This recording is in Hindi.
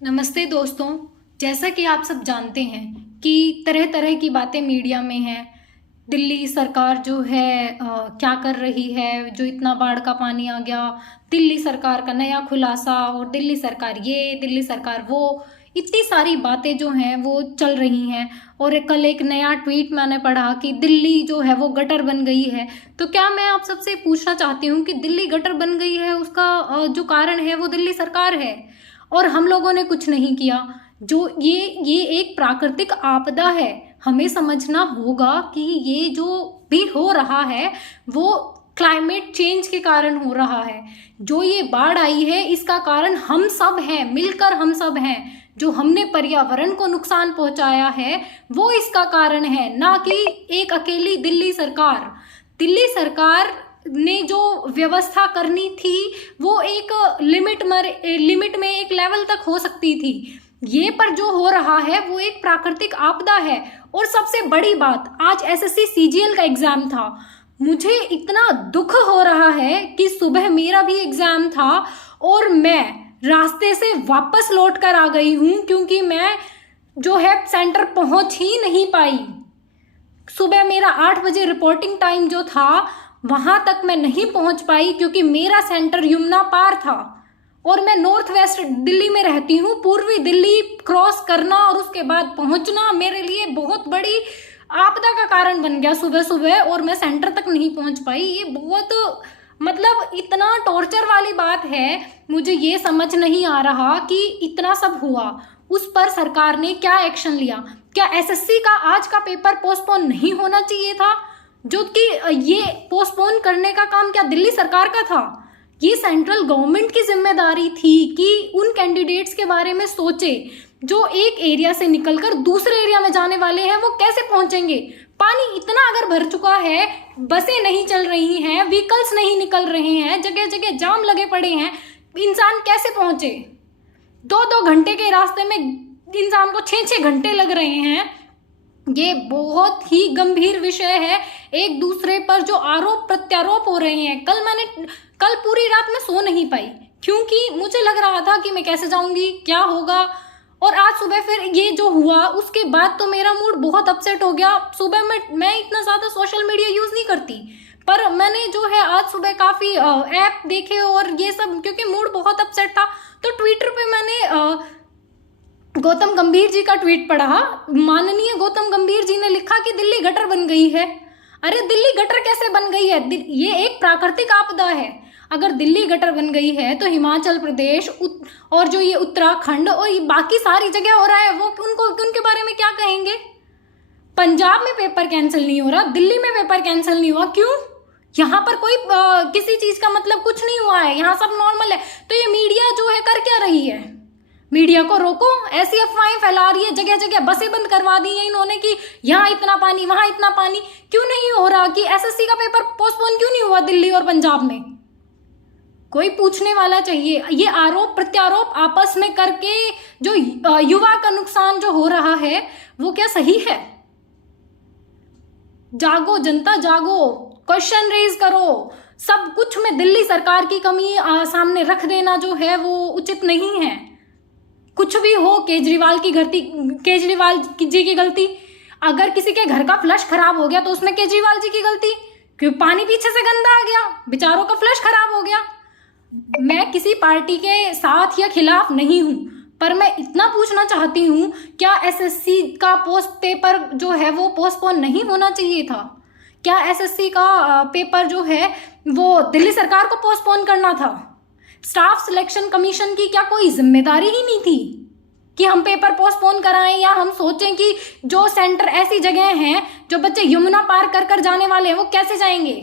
नमस्ते दोस्तों। जैसा कि आप सब जानते हैं कि तरह तरह की बातें मीडिया में हैं। दिल्ली सरकार जो है क्या कर रही है, जो इतना बाढ़ का पानी आ गया, दिल्ली सरकार का नया खुलासा, और दिल्ली सरकार ये, दिल्ली सरकार वो, इतनी सारी बातें जो हैं वो चल रही हैं। और कल एक नया ट्वीट मैंने पढ़ा कि दिल्ली जो है वो गटर बन गई है। तो क्या मैं आप सबसे पूछना चाहती हूँ कि दिल्ली गटर बन गई है, उसका जो कारण है वो दिल्ली सरकार है और हम लोगों ने कुछ नहीं किया। जो ये एक प्राकृतिक आपदा है। हमें समझना होगा कि ये जो भी हो रहा है वो क्लाइमेट चेंज के कारण हो रहा है। जो ये बाढ़ आई है इसका कारण हम सब हैं, मिलकर हम सब हैं। जो हमने पर्यावरण को नुकसान पहुंचाया है वो इसका कारण है, ना कि एक अकेली दिल्ली सरकार। दिल्ली सरकार ने जो व्यवस्था करनी थी वो एक लिमिट में, एक लेवल तक हो सकती थी। ये पर जो हो रहा है वो एक प्राकृतिक आपदा है। और सबसे बड़ी बात, आज एसएससी सीजीएल का एग्जाम था। मुझे इतना दुख हो रहा है कि सुबह मेरा भी एग्जाम था और मैं रास्ते से वापस लौट कर आ गई हूं, क्योंकि मैं जो है सेंटर पहुंच ही नहीं पाई। सुबह मेरा 8 बजे रिपोर्टिंग टाइम जो था वहां तक मैं नहीं पहुंच पाई, क्योंकि मेरा सेंटर यमुना पार था और मैं नॉर्थ वेस्ट दिल्ली में रहती हूँ। पूर्वी दिल्ली क्रॉस करना और उसके बाद पहुंचना मेरे लिए बहुत बड़ी आपदा का कारण बन गया सुबह सुबह, और मैं सेंटर तक नहीं पहुंच पाई। ये बहुत मतलब इतना टॉर्चर वाली बात है। मुझे ये समझ नहीं आ रहा कि इतना सब हुआ, उस पर सरकार ने क्या एक्शन लिया। क्या एसएससी का आज का पेपर पोस्टपोन नहीं होना चाहिए था? जो कि ये पोस्टपोन करने का काम क्या दिल्ली सरकार का था? ये सेंट्रल गवर्नमेंट की जिम्मेदारी थी कि उन कैंडिडेट्स के बारे में सोचे जो एक एरिया से निकलकर दूसरे एरिया में जाने वाले हैं। वो कैसे पहुंचेंगे? पानी इतना अगर भर चुका है, बसें नहीं चल रही हैं, व्हीकल्स नहीं निकल रहे हैं, जगह जगह जाम लगे पड़े हैं, इंसान कैसे पहुंचे? 2-2 घंटे के रास्ते में इंसान को 6-6 घंटे लग रहे हैं। ये बहुत ही गंभीर विषय है। एक दूसरे पर जो आरोप प्रत्यारोप हो रहे हैं, कल पूरी रात में सो नहीं पाई, क्योंकि मुझे लग रहा था कि मैं कैसे जाऊंगी, क्या होगा। और आज सुबह फिर ये जो हुआ उसके बाद तो मेरा मूड बहुत अपसेट हो गया। सुबह में मैं इतना ज्यादा सोशल मीडिया यूज नहीं करती, पर मैंने जो है आज सुबह काफी ऐप देखे और ये सब, क्योंकि मूड बहुत अपसेट था। तो ट्विटर पे मैंने गौतम गंभीर जी का ट्वीट पढ़ा। माननीय गौतम गंभीर जी ने लिखा कि दिल्ली गटर बन गई है। अरे दिल्ली गटर कैसे बन गई है? ये एक प्राकृतिक आपदा है। अगर दिल्ली गटर बन गई है तो हिमाचल प्रदेश और जो ये उत्तराखंड और ये बाकी सारी जगह हो रहा है, वो उनके बारे में क्या कहेंगे? पंजाब में पेपर कैंसिल नहीं हो रहा, दिल्ली में पेपर कैंसिल नहीं हुआ, क्यों? यहाँ पर कोई किसी चीज का मतलब कुछ नहीं हुआ है, यहाँ सब नॉर्मल है। तो ये मीडिया जो है कर क्या रही है? मीडिया को रोको, ऐसी अफवाहें फैला रही है। जगह जगह बसें बंद करवा दी है इन्होंने कि यहाँ इतना पानी, वहां इतना पानी। क्यों नहीं हो रहा कि एसएससी का पेपर पोस्टपोन क्यों नहीं हुआ दिल्ली और पंजाब में? कोई पूछने वाला चाहिए। ये आरोप प्रत्यारोप आपस में करके जो युवा का नुकसान जो हो रहा है वो क्या सही है? जागो जनता, जागो, क्वेश्चन रेज करो। सब कुछ में दिल्ली सरकार की कमी सामने रख देना जो है वो उचित नहीं है। कुछ भी हो, केजरीवाल जी की गलती। अगर किसी के घर का फ्लश खराब हो गया तो उसमें केजरीवाल जी की गलती, क्योंकि पानी पीछे से गंदा आ गया, बेचारों का फ्लश खराब हो गया। मैं किसी पार्टी के साथ या खिलाफ नहीं हूं, पर मैं इतना पूछना चाहती हूं, क्या एसएससी का पेपर जो है वो पोस्टपोन नहीं होना चाहिए था? क्या एसएससी का पेपर जो है वो दिल्ली सरकार को पोस्टपोन करना था? स्टाफ सिलेक्शन कमीशन की क्या कोई जिम्मेदारी ही नहीं थी कि हम पेपर पोस्टपोन कराएं, या हम सोचें कि जो सेंटर ऐसी जगह हैं जो बच्चे यमुना पार कर जाने वाले हैं वो कैसे जाएंगे?